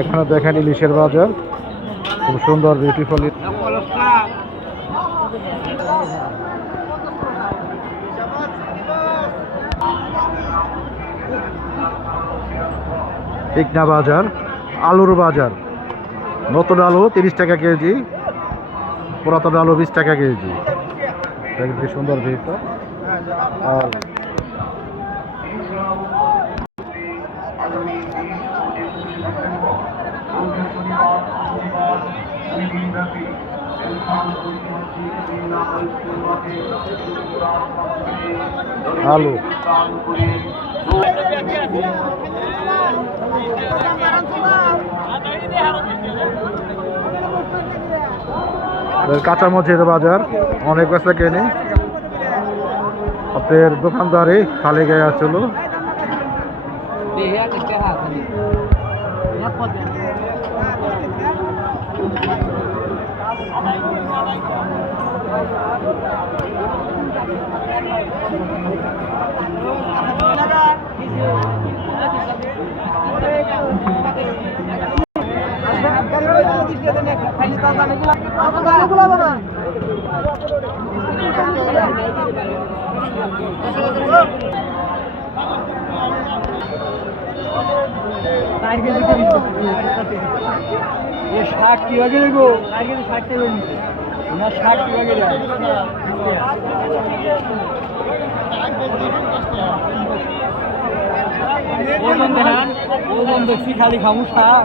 এখানে দেখেন ইলিশের বাজার, খুব সুন্দর বিউটিফুল। টিকনা বাজার, আলুর বাজার। নতুন আলু 30 টাকা কেজি, পুরাতন আলু 20 টাকা কেজি। দেখেন কি সুন্দর ভিড়টা। আর আলু কাঁচামরিচের বাজার, অনেক বেচা কেনে। আপনার দোকানদারি খালি গায়ে আসছিল। শাক কিভাবে দেবো? 60 টাকা নিচ্ছে না, শাক কিভাবে ওজন দেখান, ওজন দেখছি খালি খামু শাক।